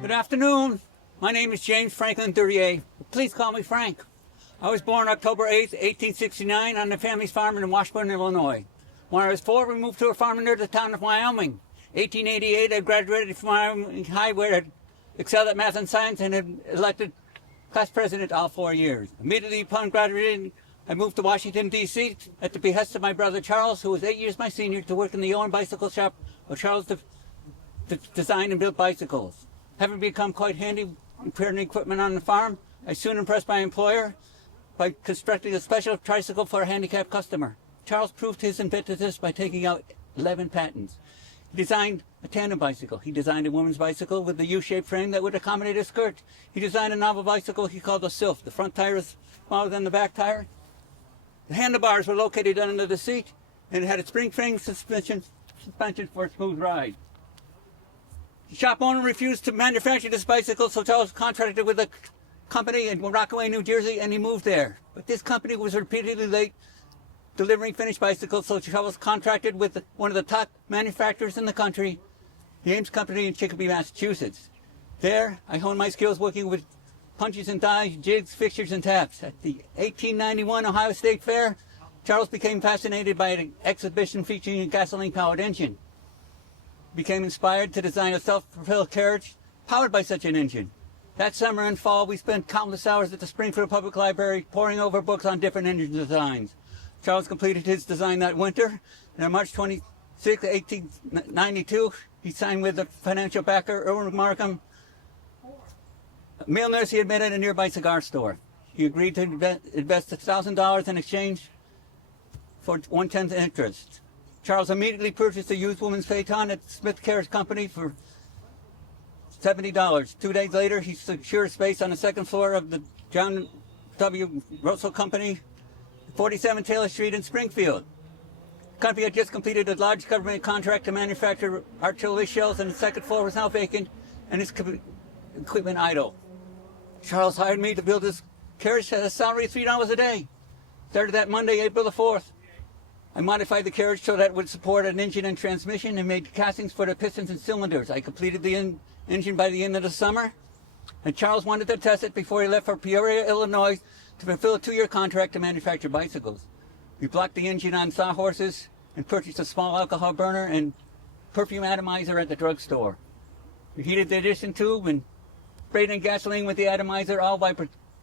Good afternoon. My name is James Franklin Duryea. Please call me Frank. I was born October 8th, 1869 on the family's farm in Washburn, Illinois. When I was 4, we moved to a farm near the town of Wyoming. 1888, I graduated from Wyoming High, where I excelled at math and science and had elected class president all 4 years. Immediately upon graduating, I moved to Washington, D.C. at the behest of my brother Charles, who was 8 years my senior, to work in the Owen bicycle shop where Charles designed and built bicycles. Having become quite handy repairing equipment on the farm, I soon impressed my employer by constructing a special tricycle for a handicapped customer. Charles proved his inventiveness by taking out 11 patents. He designed a tandem bicycle. He designed a woman's bicycle with a U-shaped frame that would accommodate a skirt. He designed a novel bicycle he called a Sylph. The front tire is smaller than the back tire. The handlebars were located under the seat, and it had a spring frame suspension for a smooth ride. The shop owner refused to manufacture this bicycle, so Charles contracted with a company in Rockaway, New Jersey, and he moved there. But this company was repeatedly late delivering finished bicycles, so Charles contracted with one of the top manufacturers in the country, the Ames Company in Chicopee, Massachusetts. There, I honed my skills working with punches and dies, jigs, fixtures, and taps. At the 1891 Ohio State Fair, Charles became fascinated by an exhibition featuring a gasoline-powered engine. Became inspired to design a self-propelled carriage powered by such an engine. That summer and fall, we spent countless hours at the Springfield Public Library poring over books on different engine designs. Charles completed his design that winter, and on March 26, 1892, he signed with the financial backer, Irwin Markham, a male nurse he had met at a nearby cigar store. He agreed to invest $1,000 in exchange for 1/10 interest. Charles immediately purchased a used woman's phaeton at Smith Carriage Company for $70. 2 days later, he secured space on the second floor of the John W. Russell Company, 47 Taylor Street in Springfield. The company had just completed a large government contract to manufacture artillery shells, and the second floor was now vacant and his equipment idle. Charles hired me to build his carriage at a salary of $3 a day. Started that Monday, April the 4th. I modified the carriage so that it would support an engine and transmission and made castings for the pistons and cylinders. I completed the engine by the end of the summer, and Charles wanted to test it before he left for Peoria, Illinois, to fulfill a 2-year contract to manufacture bicycles. We blocked the engine on sawhorses and purchased a small alcohol burner and perfume atomizer at the drugstore. We heated the ignition tube and sprayed in gasoline with the atomizer, all by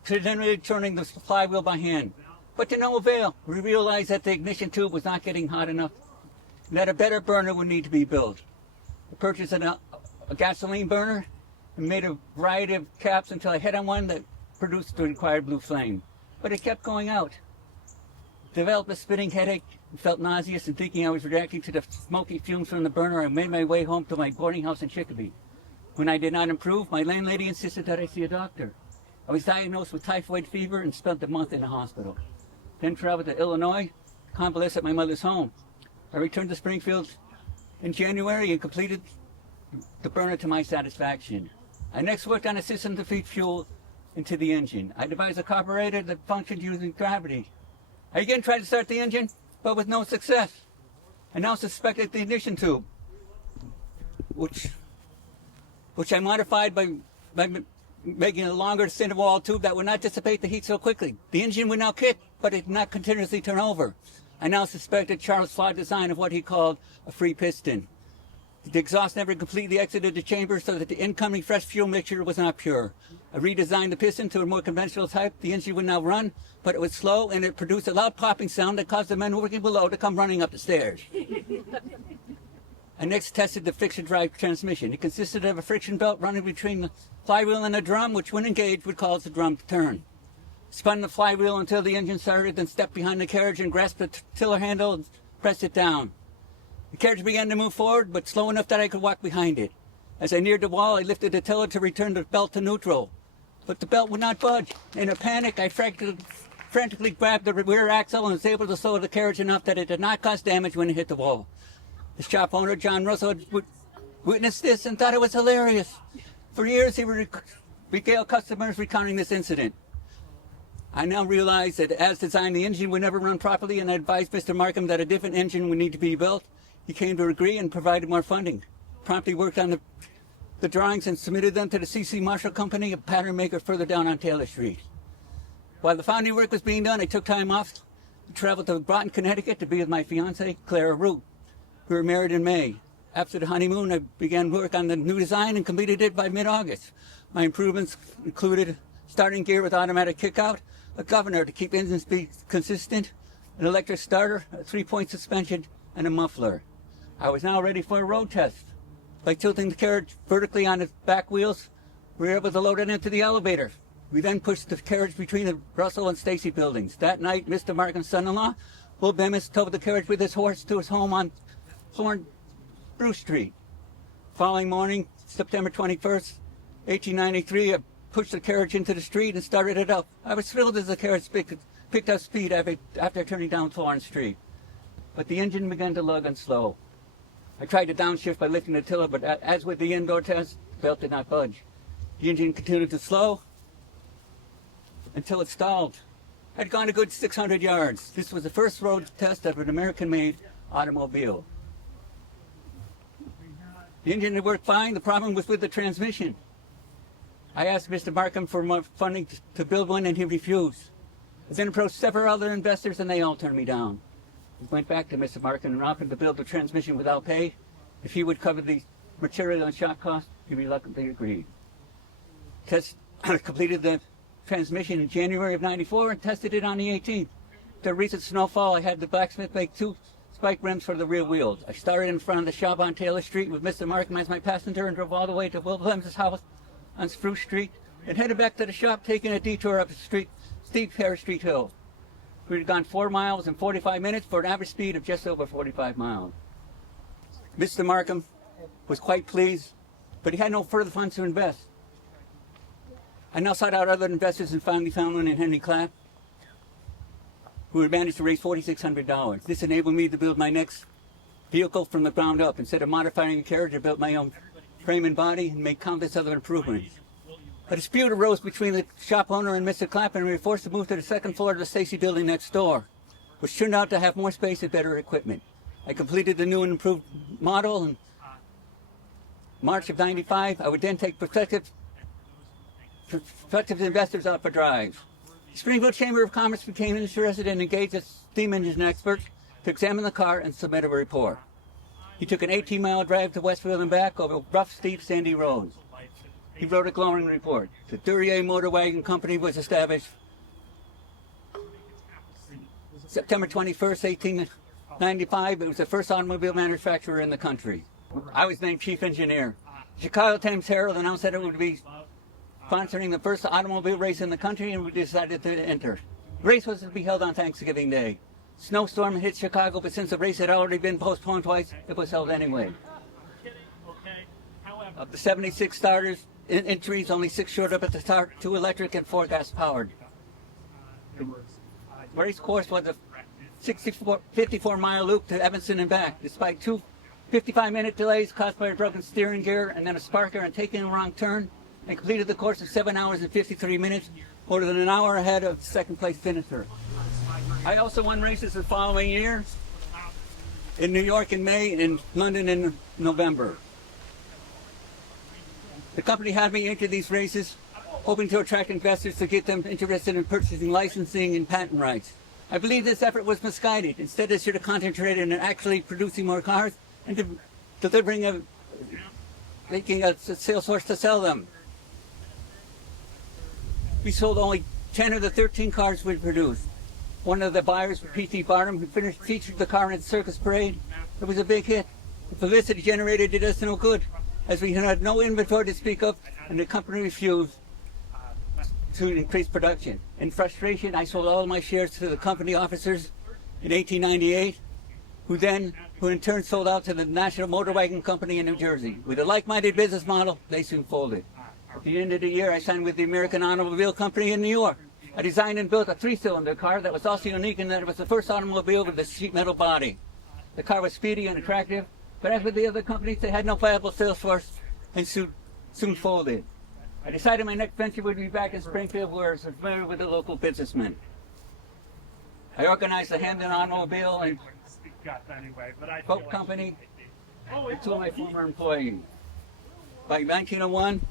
continually turning the flywheel by hand. But to no avail. We realized that the ignition tube was not getting hot enough and that a better burner would need to be built. I purchased a gasoline burner and made a variety of caps until I hit on one that produced the required blue flame. But it kept going out. Developed a spinning headache and felt nauseous, and thinking I was reacting to the smoky fumes from the burner, I made my way home to my boarding house in Chicopee. When I did not improve, my landlady insisted that I see a doctor. I was diagnosed with typhoid fever and spent a month in the hospital. Then traveled to Illinois, convalesced at my mother's home. I returned to Springfield in January and completed the burner to my satisfaction. I next worked on a system to feed fuel into the engine. I devised a carburetor that functioned using gravity. I again tried to start the engine, but with no success. I now suspected the ignition tube, which I modified by making a longer cinder wall tube that would not dissipate the heat so quickly. The engine would now kick, but it did not continuously turn over. I now suspected Charles' flawed design of what he called a free piston. The exhaust never completely exited the chamber, so that the incoming fresh fuel mixture was not pure. I redesigned the piston to a more conventional type. The engine would now run, but it was slow, and it produced a loud popping sound that caused the men working below to come running up the stairs. I next tested the friction drive transmission. It consisted of a friction belt running between the flywheel and the drum, which when engaged would cause the drum to turn. Spun the flywheel until the engine started, then stepped behind the carriage and grasped the tiller handle and pressed it down. The carriage began to move forward, but slow enough that I could walk behind it. As I neared the wall, I lifted the tiller to return the belt to neutral, but the belt would not budge. In a panic, I frantically grabbed the rear axle and was able to slow the carriage enough that it did not cause damage when it hit the wall. The shop owner, John Russell, witnessed this and thought it was hilarious. For years, he would regale customers recounting this incident. I now realize that as designed, the engine would never run properly, and I advised Mr. Markham that a different engine would need to be built. He came to agree and provided more funding. Promptly worked on the drawings and submitted them to the C.C. Marshall Company, a pattern maker further down on Taylor Street. While the founding work was being done, I took time off to travel to Groton, Connecticut to be with my fiancée, Clara Root. We were married in May. After the honeymoon, I began work on the new design and completed it by mid-August. My improvements included starting gear with automatic kickout, a governor to keep engine speed consistent, an electric starter, a 3-point suspension, and a muffler. I was now ready for a road test. By tilting the carriage vertically on its back wheels, we were able to load it into the elevator. We then pushed the carriage between the Russell and Stacy buildings. That night, Mr. Markham's son-in-law, Will Bemis, towed the carriage with his horse to his home on Thorn Bruce Street. Following morning, September 21st, 1893, I pushed the carriage into the street and started it up. I was thrilled as the carriage picked up speed after turning down Florence Street. But the engine began to lug and slow. I tried to downshift by lifting the tiller, but as with the indoor test, the belt did not budge. The engine continued to slow until it stalled. I'd gone a good 600 yards. This was the first road test of an American-made automobile. The engine had worked fine. The problem was with the transmission. I asked Mr. Markham for more funding to build one, and he refused. I then approached several other investors, and they all turned me down. I went back to Mr. Markham and offered to build the transmission without pay. If he would cover the material and shop costs, he reluctantly agreed. Completed the transmission in January of '94 and tested it on the 18th. After a recent snowfall, I had the blacksmith make 2 spike rims for the rear wheels. I started in front of the shop on Taylor Street with Mr. Markham as my passenger and drove all the way to Will Bemis' house on Spruce Street and headed back to the shop, taking a detour up the steep Harris Street Hill. We had gone 4 miles in 45 minutes for an average speed of just over 45 miles. Mr. Markham was quite pleased, but he had no further funds to invest. I now sought out other investors and finally found one in Henry Clapp, who had managed to raise $4,600. This enabled me to build my next vehicle from the ground up. Instead of modifying the carriage, I built my own frame and body and made countless other improvements. A dispute arose between the shop owner and Mr. Clapp, and we were forced to move to the second floor of the Stacy building next door, which turned out to have more space and better equipment. I completed the new and improved model in March of '95. I would then take prospective investors out for drives. The Springfield Chamber of Commerce became interested and engaged a steam engine expert to examine the car and submit a report. He took an 18-mile drive to Westfield and back over rough, steep, sandy roads. He wrote a glowing report. The Duryea Motor Wagon Company was established September 21st, 1895. It was the first automobile manufacturer in the country. I was named chief engineer. The Chicago Times-Herald announced that it would be sponsoring the first automobile race in the country, and we decided to enter. The race was to be held on Thanksgiving Day. Snowstorm hit Chicago, but since the race had already been postponed twice, it was held anyway. Of the 76 starters, entries, only 6 showed up at the start, 2 electric and 4 gas powered. The race course was a 54-mile loop to Evanston and back, despite 2 55-minute delays caused by a broken steering gear and then a sparker and taking a wrong turn. I completed the course in 7 hours and 53 minutes, more than an hour ahead of the second place finisher. I also won races the following year in New York in May and in London in November. The company had me enter these races, hoping to attract investors to get them interested in purchasing licensing and patent rights. I believe this effort was misguided. Instead, they should have concentrated on actually producing more cars and making a sales force to sell them. We sold only 10 of the 13 cars we produced. One of the buyers was P.T. Barnum, who featured the car in the circus parade. It was a big hit. The publicity generated did us no good, as we had no inventory to speak of, and the company refused to increase production. In frustration, I sold all of my shares to the company officers in 1898, who in turn sold out to the National Motor Wagon Company in New Jersey. With a like-minded business model, they soon folded. At the end of the year, I signed with the American Automobile Company in New York. I designed and built a 3-cylinder car that was also unique in that it was the first automobile with a sheet metal body. The car was speedy and attractive, but as with the other companies, they had no viable sales force and soon folded. I decided my next venture would be back in Springfield, where I was familiar with the local businessmen. I organized the Hamden Automobile and Boat Company with two of my former employees. By 1901,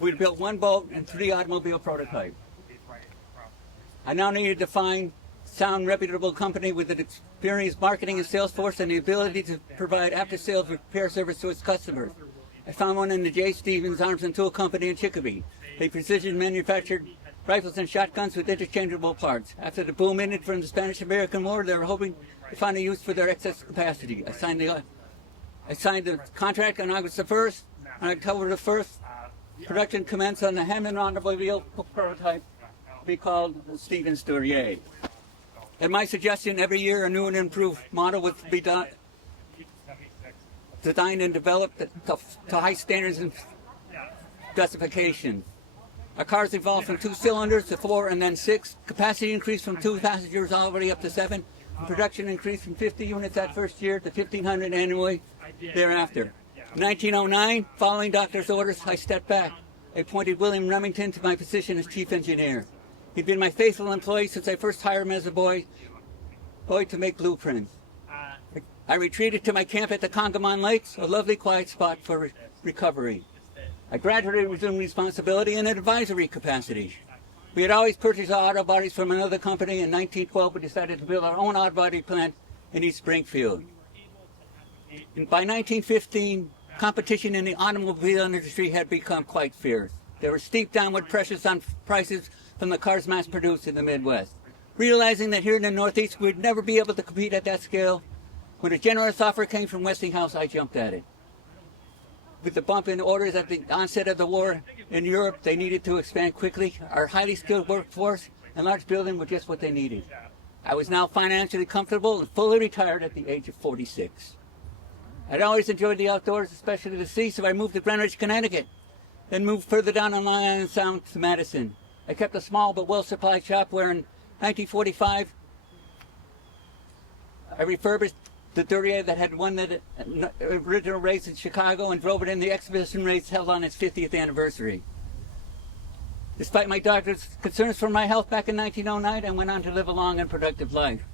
we'd built one boat and 3 automobile prototypes. I now needed to find a sound, reputable company with an experienced marketing and sales force and the ability to provide after-sales repair service to its customers. I found one in the J. Stevens Arms and Tool Company in Chicopee. They precision manufactured rifles and shotguns with interchangeable parts. After the boom ended from the Spanish-American War, they were hoping to find a use for their excess capacity. I signed the contract on August the 1st. On October the 1st, production commenced on the Hamden automobile prototype to be called the Stevens Duryea. At my suggestion, every year a new and improved model would be designed and developed to high standards and specifications. Our cars evolved from 2 cylinders to 4 and then 6. Capacity increased from 2 passengers all the way up to 7. And production increased from 50 units that first year to 1,500 annually thereafter. In 1909, following doctor's orders, I stepped back. I appointed William Remington to my position as chief engineer. He'd been my faithful employee since I first hired him as a boy to make blueprints. I retreated to my camp at the Congamon Lakes, a lovely quiet spot for recovery. I gradually resumed responsibility in an advisory capacity. We had always purchased auto bodies from another company. In 1912, we decided to build our own auto body plant in East Springfield. And by 1915, competition in the automobile industry had become quite fierce. There were steep downward pressures on prices from the cars mass-produced in the Midwest. Realizing that here in the Northeast we'd never be able to compete at that scale, when a generous offer came from Westinghouse, I jumped at it. With the bump in orders at the onset of the war in Europe, they needed to expand quickly. Our highly skilled workforce and large building were just what they needed. I was now financially comfortable and fully retired at the age of 46. I'd always enjoyed the outdoors, especially the sea, so I moved to Greenwich, Connecticut, then moved further down on Long Island Sound to Madison. I kept a small but well-supplied shop where in 1945 I refurbished the Duryea that had won the original race in Chicago and drove it in the exhibition race held on its 50th anniversary. Despite my doctor's concerns for my health back in 1909, I went on to live a long and productive life.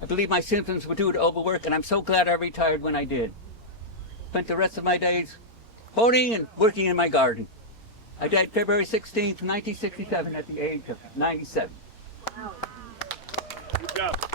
I believe my symptoms were due to overwork, and I'm so glad I retired when I did. Spent the rest of my days boating and working in my garden. I died February 16th, 1967 at the age of 97. Good job.